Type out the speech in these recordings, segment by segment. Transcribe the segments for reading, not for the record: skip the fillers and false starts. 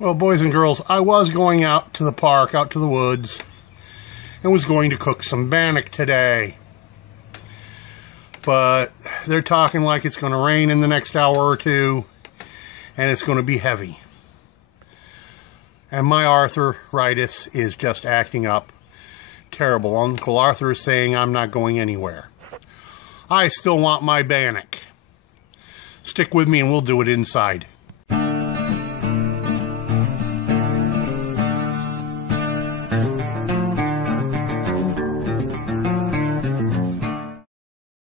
Well, boys and girls, I was going out to the park, out to the woods, and was going to cook some bannock today. But they're talking like it's going to rain in the next hour or two, and it's going to be heavy. And my arthritis is just acting up terrible. Uncle Arthur is saying I'm not going anywhere. I still want my bannock. Stick with me and we'll do it inside.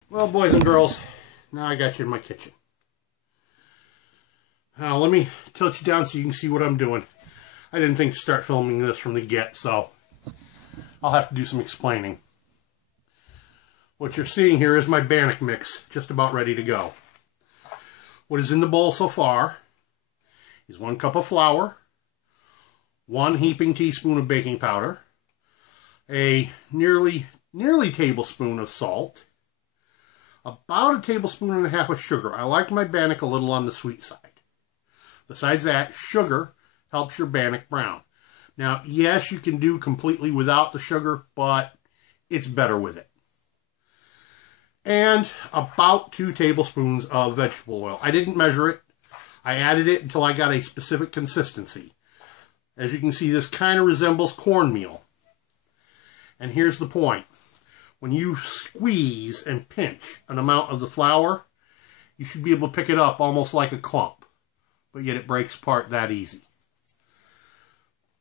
Well, boys and girls, now I got you in my kitchen. Now, let me tilt you down so you can see what I'm doing. I didn't think to start filming this from the get, so I'll have to do some explaining. What you're seeing here is my bannock mix, just about ready to go. What is in the bowl so far is 1 cup of flour, 1 heaping teaspoon of baking powder, a nearly tablespoon of salt, about a tablespoon and a half of sugar. I like my bannock a little on the sweet side. Besides that, sugar helps your bannock brown. Now, yes, you can do completely without the sugar, but it's better with it. And about 2 tablespoons of vegetable oil. I didn't measure it. I added it until I got a specific consistency. As you can see, this kind of resembles cornmeal. And here's the point. When you squeeze and pinch an amount of the flour, you should be able to pick it up almost like a clump. But yet it breaks apart that easy.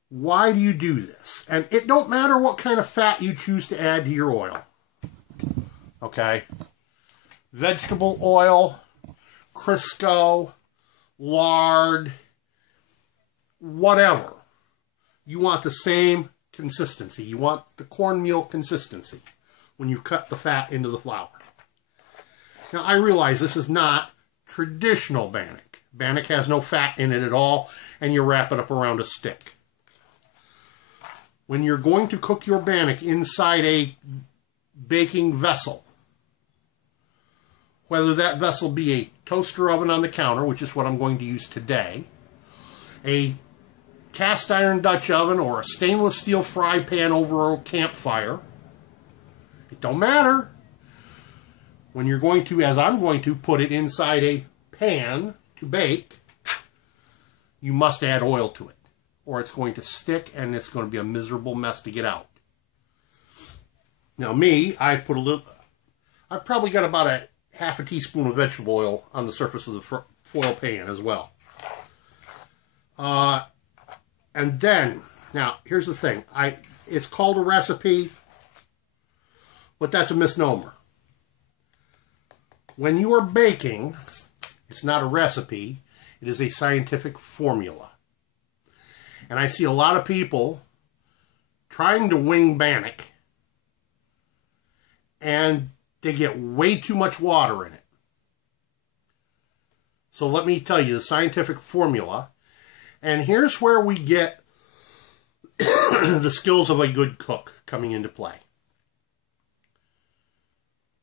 Why do you do this? And it don't matter what kind of fat you choose to add to your oil. Okay? Vegetable oil, Crisco, lard, whatever. You want the same consistency. You want the cornmeal consistency when you cut the fat into the flour. Now, I realize this is not traditional bannock. Bannock has no fat in it at all, and you wrap it up around a stick. When you're going to cook your bannock inside a baking vessel, whether that vessel be a toaster oven on the counter, which is what I'm going to use today, a cast iron Dutch oven, or a stainless steel fry pan over a campfire, it don't matter. When you're going to, as I'm going to, put it inside a pan to bake, you must add oil to it, or it's going to stick and it's going to be a miserable mess to get out. Now me, I've probably got about a half a teaspoon of vegetable oil on the surface of the foil pan as well. And then, now here's the thing, it's called a recipe, but that's a misnomer. When you are baking, it's not a recipe, it is a scientific formula. And I see a lot of people trying to wing bannock, and they get way too much water in it. So let me tell you the scientific formula, and here's where we get the skills of a good cook coming into play.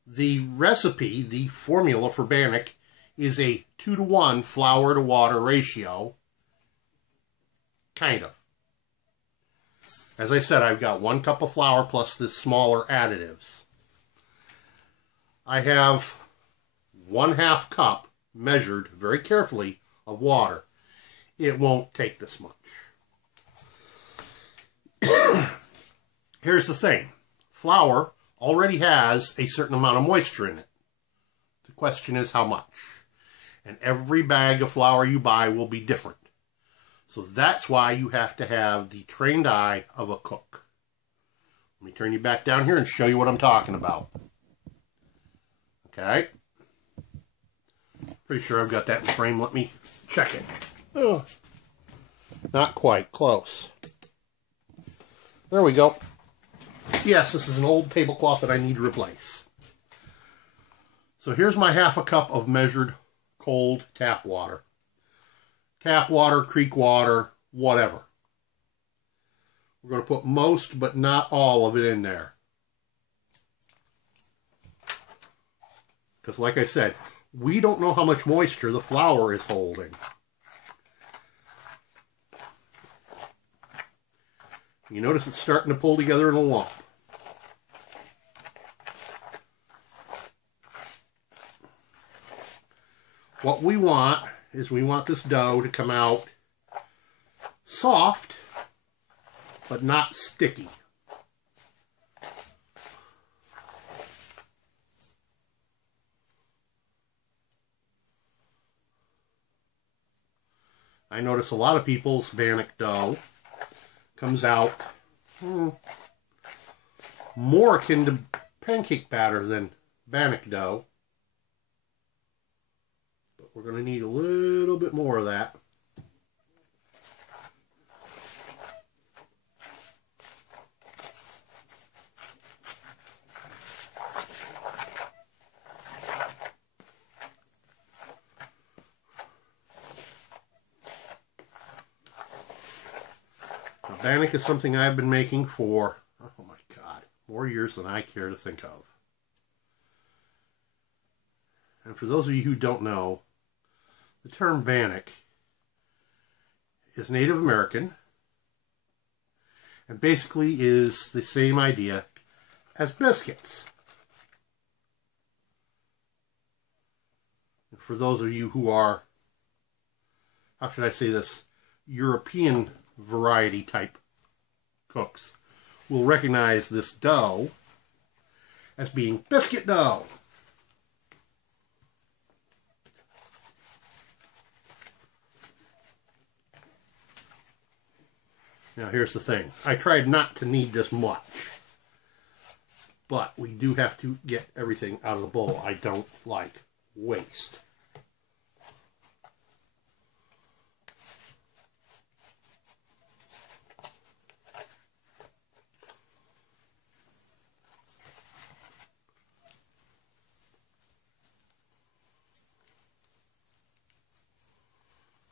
The recipe, the formula for bannock, is a 2-to-1 flour to water ratio. Kind of. As I said, I've got 1 cup of flour plus the smaller additives. I have 1/2 cup, measured very carefully, of water. It won't take this much. Here's the thing. Flour already has a certain amount of moisture in it. The question is how much. And every bag of flour you buy will be different. So that's why you have to have the trained eye of a cook. Let me turn you back down here and show you what I'm talking about. Okay. Pretty sure I've got that in frame. Let me check it. Oh, not quite. Close. There we go. Yes, this is an old tablecloth that I need to replace. So here's my 1/2 cup of measured cold tap water. Tap water, creek water, whatever. We're going to put most, but not all of it in there. Because like I said, we don't know how much moisture the flour is holding. You notice it's starting to pull together in a lump. What we want is we want this dough to come out soft, but not sticky. I notice a lot of people's bannock dough comes out more akin to pancake batter than bannock dough. But we're going to need a little bit more of that. Bannock is something I've been making for, oh my God, more years than I care to think of. And for those of you who don't know, the term bannock is Native American and basically is the same idea as biscuits. And for those of you who are, how should I say this, European variety type cooks will recognize this dough as being biscuit dough. Now here's the thing. I tried not to knead this much, but we do have to get everything out of the bowl. I don't like waste.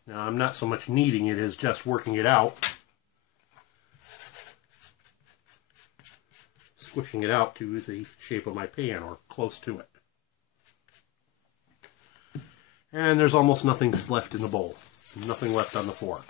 Now, I'm not so much kneading it as just working it out. Squishing it out to the shape of my pan, or close to it. And there's almost nothing left in the bowl. Nothing left on the fork.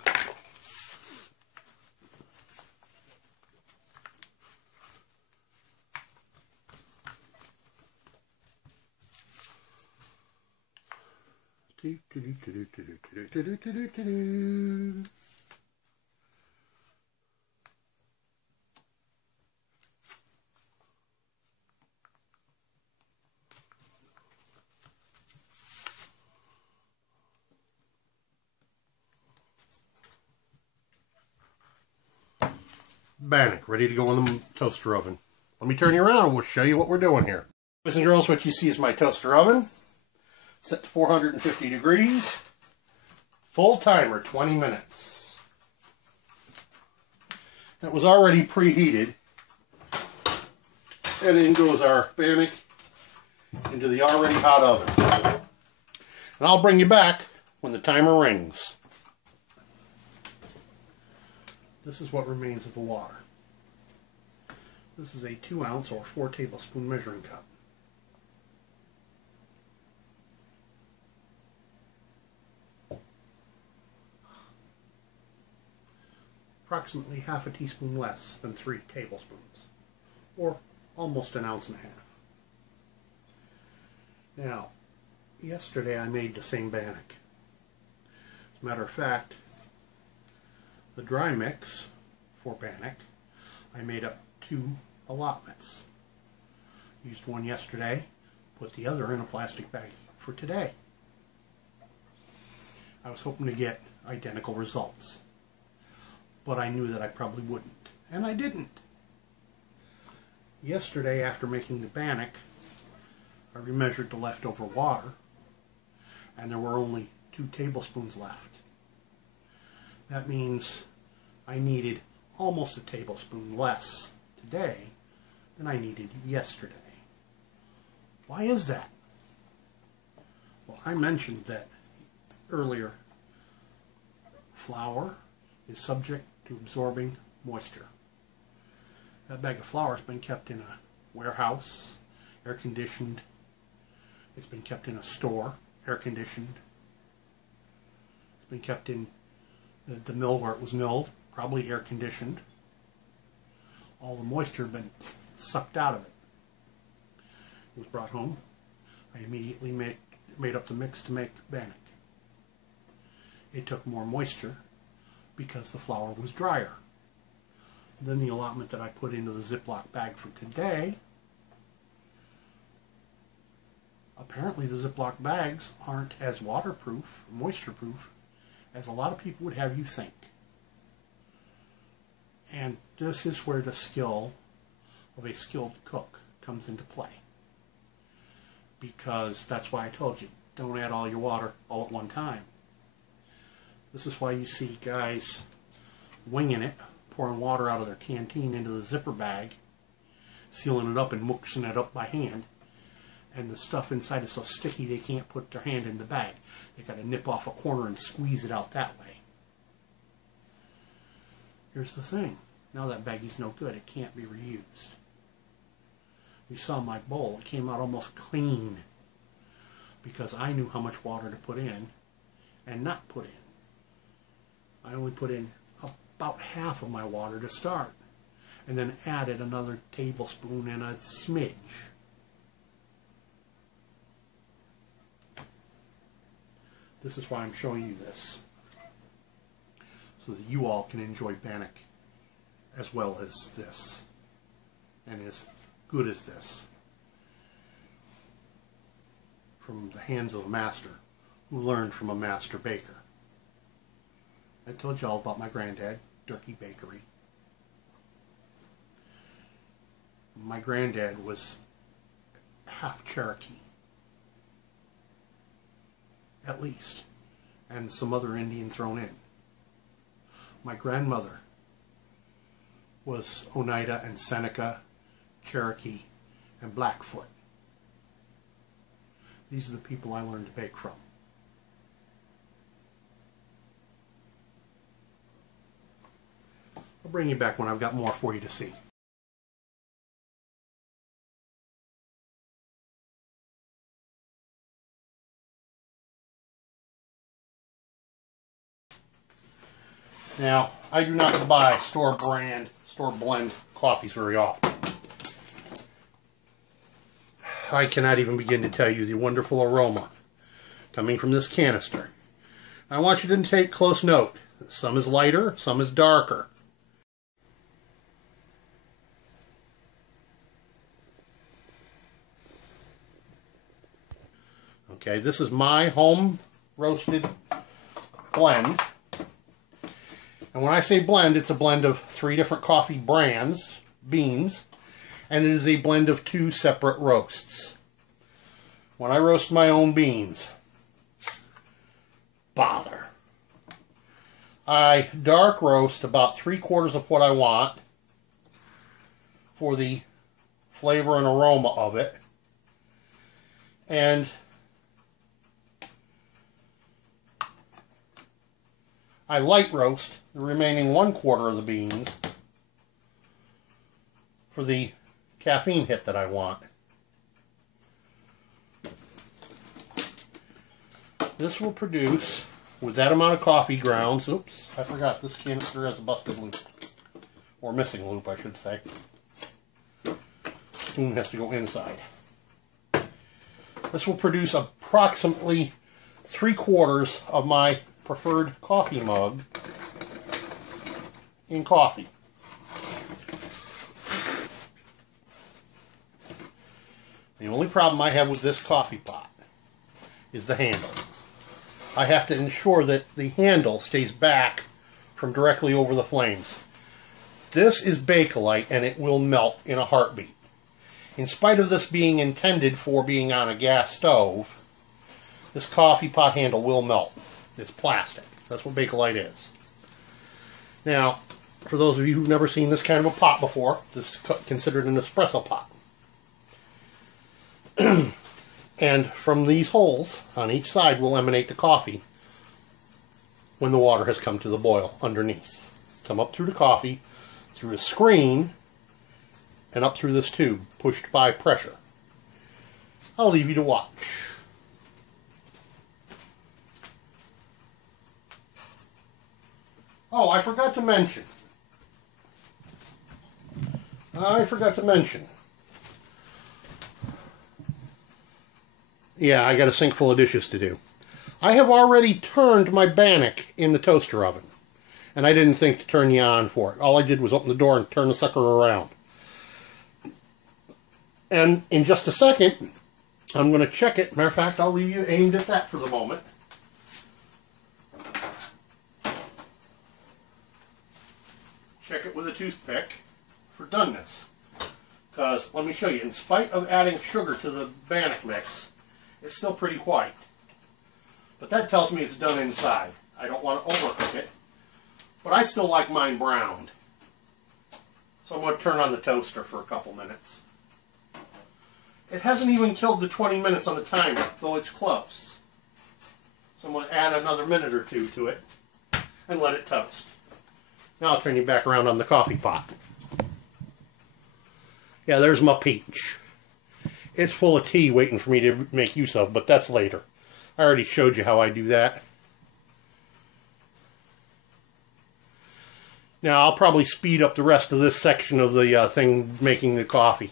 Bannock, ready to go in the toaster oven. Let me turn you around and we'll show you what we're doing here. Boys and girls, what you see is my toaster oven. Set to 450 degrees. Full timer, 20 minutes. That was already preheated. And in goes our bannock into the already hot oven. And I'll bring you back when the timer rings. This is what remains of the water. This is a 2 ounce or 4 tablespoon measuring cup. Approximately half a teaspoon less than 3 tablespoons, or almost 1.5 ounces. Now, yesterday I made the same bannock. As a matter of fact, the dry mix for bannock, I made up 2 allotments. Used one yesterday, put the other in a plastic bag for today. I was hoping to get identical results, but I knew that I probably wouldn't, and I didn't. Yesterday, after making the bannock, I remeasured the leftover water, and there were only 2 tablespoons left. That means I needed almost a tablespoon less today than I needed yesterday. Why is that? Well, I mentioned that earlier. Flour is subject to absorbing moisture. That bag of flour has been kept in a warehouse, air conditioned. It's been kept in a store, air conditioned. It's been kept in the mill where it was milled, probably air conditioned. All the moisture had been sucked out of it. It was brought home. I immediately made up the mix to make bannock. It took more moisture because the flour was drier. Then the allotment that I put into the Ziploc bag for today, apparently the Ziploc bags aren't as waterproof, moisture-proof, as a lot of people would have you think. And this is where the skill of a skilled cook comes into play. Because that's why I told you, don't add all your water all at one time. This is why you see guys winging it, pouring water out of their canteen into the zipper bag, sealing it up and mixing it up by hand. And the stuff inside is so sticky they can't put their hand in the bag. They got to nip off a corner and squeeze it out that way. Here's the thing. Now that baggie's no good. It can't be reused. You saw my bowl. It came out almost clean because I knew how much water to put in and not put in. I only put in about half of my water to start and then added another tablespoon and a smidge. This is why I'm showing you this, so that you all can enjoy bannock as well as this, and as good as this, from the hands of a master who learned from a master baker. I told you all about my granddad, Durkee Bakery. My granddad was half Cherokee, at least, and some other Indian thrown in. My grandmother was Oneida and Seneca, Cherokee, and Blackfoot. These are the people I learned to bake from. I'll bring you back when I've got more for you to see. Now, I do not buy store blend coffees very often. I cannot even begin to tell you the wonderful aroma coming from this canister. I want you to take close note. Some is lighter, some is darker. Okay, this is my home roasted blend. And when I say blend, it's a blend of 3 different coffee brands, beans, and it is a blend of 2 separate roasts. When I roast my own beans, bother. I dark roast about 3/4 of what I want for the flavor and aroma of it. And I light roast the remaining 1/4 of the beans for the caffeine hit that I want. This will produce, with that amount of coffee grounds, oops, I forgot this canister has a busted loop, or missing loop I should say. Spoon has to go inside. This will produce approximately 3/4 of my preferred coffee mug in coffee. The only problem I have with this coffee pot is the handle. I have to ensure that the handle stays back from directly over the flames. This is Bakelite and it will melt in a heartbeat. In spite of this being intended for being on a gas stove, this coffee pot handle will melt. It's plastic. That's what Bakelite is. Now, for those of you who've never seen this kind of a pot before, this is considered an espresso pot. And from these holes on each side will emanate the coffee when the water has come to the boil underneath. Come up through the coffee, through a screen, and up through this tube, pushed by pressure. I'll leave you to watch. Oh, I forgot to mention. I forgot to mention. Yeah, I got a sink full of dishes to do. I have already turned my bannock in the toaster oven. And I didn't think to turn you on for it. All I did was open the door and turn the sucker around. And in just a second, I'm going to check it. Matter of fact, I'll leave you aimed at that for the moment. Check it with a toothpick for doneness. Because, let me show you, in spite of adding sugar to the bannock mix, it's still pretty white. But that tells me it's done inside. I don't want to overcook it. But I still like mine browned. So I'm going to turn on the toaster for a couple minutes. It hasn't even killed the 20 minutes on the timer, though it's close. So I'm going to add another minute or two to it and let it toast. Now I'll turn you back around on the coffee pot. Yeah, there's my peach. It's full of tea waiting for me to make use of, but that's later. I already showed you how I do that. Now I'll probably speed up the rest of this section of the thing making the coffee.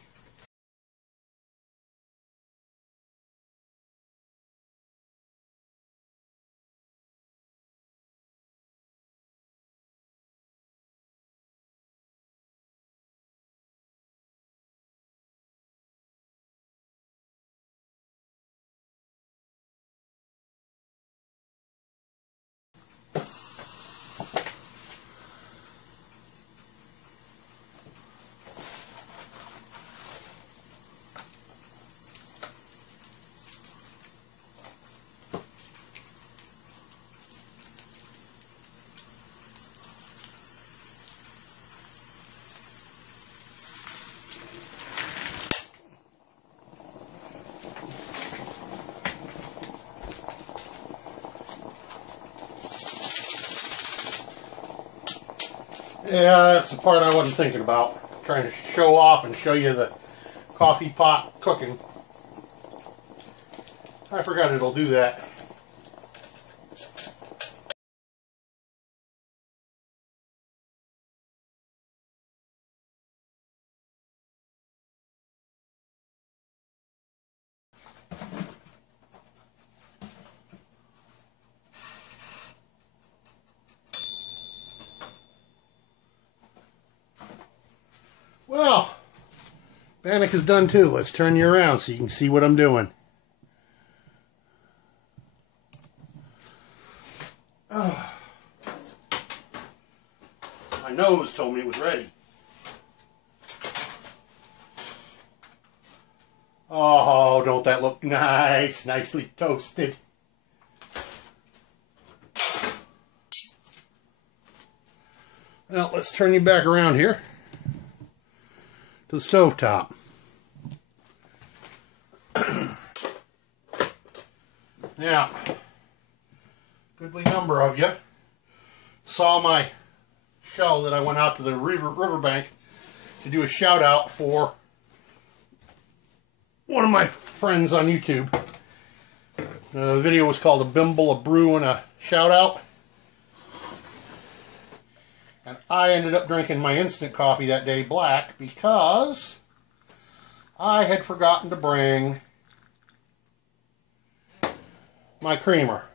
Yeah, that's the part I wasn't thinking about. Trying to show off and show you the coffee pot cooking. I forgot it'll do that. Well, bannock is done too. Let's turn you around so you can see what I'm doing. Oh. My nose told me it was ready. Oh, don't that look nice? Nicely toasted. Well, let's turn you back around here to the stove top. Now, goodly number of you saw my show that I went out to the riverbank to do a shout out for one of my friends on YouTube. The video was called "A Bimble, a Brew, and a Shout Out." And I ended up drinking my instant coffee that day black because I had forgotten to bring my creamer.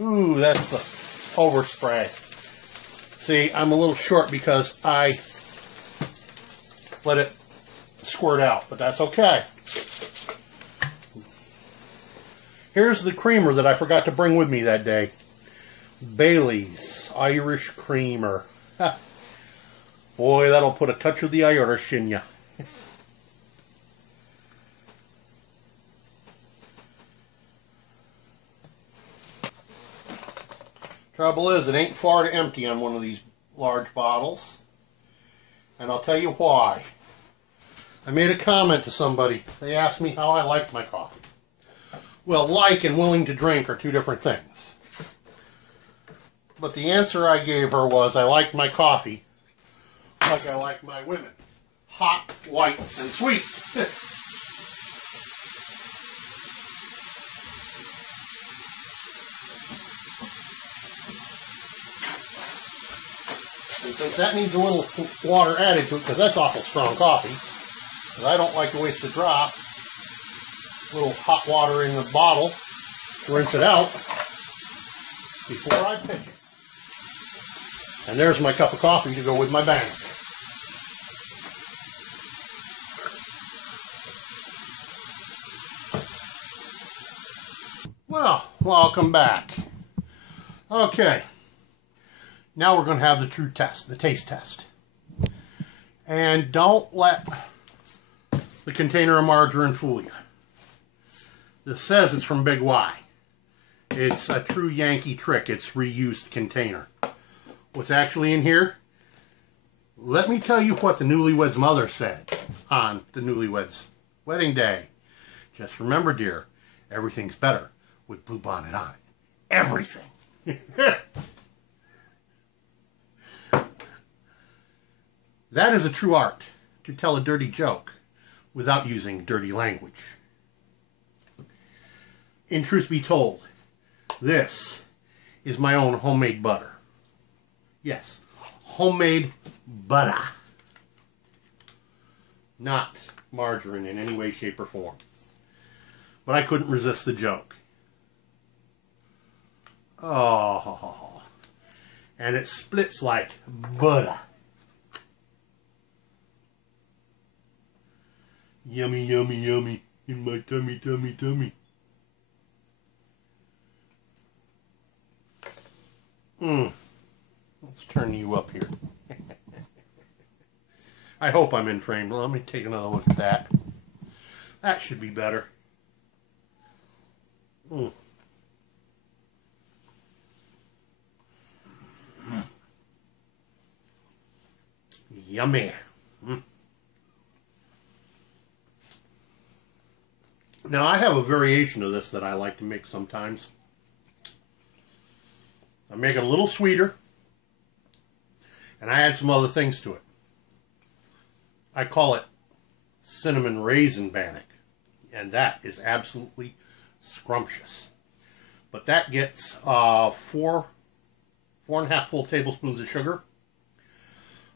Ooh, that's the overspray. See, I'm a little short because I let it squirt out, but that's okay. Here's the creamer that I forgot to bring with me that day. Bailey's Irish Creamer. Ha. Boy, that'll put a touch of the Irish in you. Trouble is, it ain't far to empty on one of these large bottles. And I'll tell you why. I made a comment to somebody. They asked me how I liked my coffee. Well, like and willing to drink are two different things. But the answer I gave her was, I like my coffee like I like my women. Hot, white, and sweet. since that needs a little water added to it, because that's awful strong coffee, because I don't like to waste a drop, a little hot water in the bottle to rinse it out before I pitch it. And there's my cup of coffee to go with my bannock. Well, welcome back. Okay, now we're going to have the true test, the taste test. And don't let the container of margarine fool you. This says it's from Big Y. It's a true Yankee trick. It's reused container. What's actually in here? Let me tell you what the newlywed's mother said on the newlywed's wedding day. Just remember, dear, everything's better with Blue Bonnet on it. Everything. That is a true art, to tell a dirty joke without using dirty language. In truth be told, this is my own homemade butter. Yes, homemade butter. Not margarine in any way, shape, or form. But I couldn't resist the joke. Oh, and it splits like butter. Yummy, yummy, yummy in my tummy, tummy, tummy. Let's turn you up here. I hope I'm in frame. Let me take another look at that. That should be better. Yummy. Now I have a variation of this that I like to make sometimes. I make it a little sweeter, and I add some other things to it. I call it cinnamon raisin bannock, and that is absolutely scrumptious. But that gets 4.5 full tablespoons of sugar,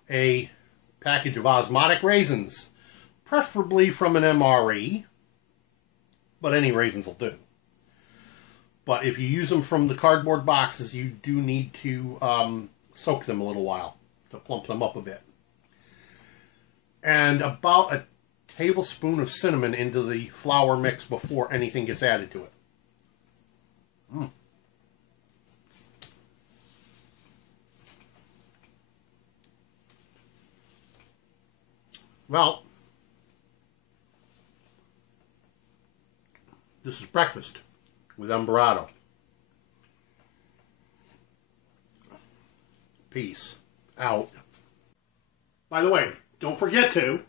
a package of osmotic raisins, preferably from an MRE, but any raisins will do. But if you use them from the cardboard boxes, you do need to soak them a little while to plump them up a bit. And about a tablespoon of cinnamon into the flour mix before anything gets added to it. Well, this is breakfast with Umberado. Peace out. By the way, don't forget to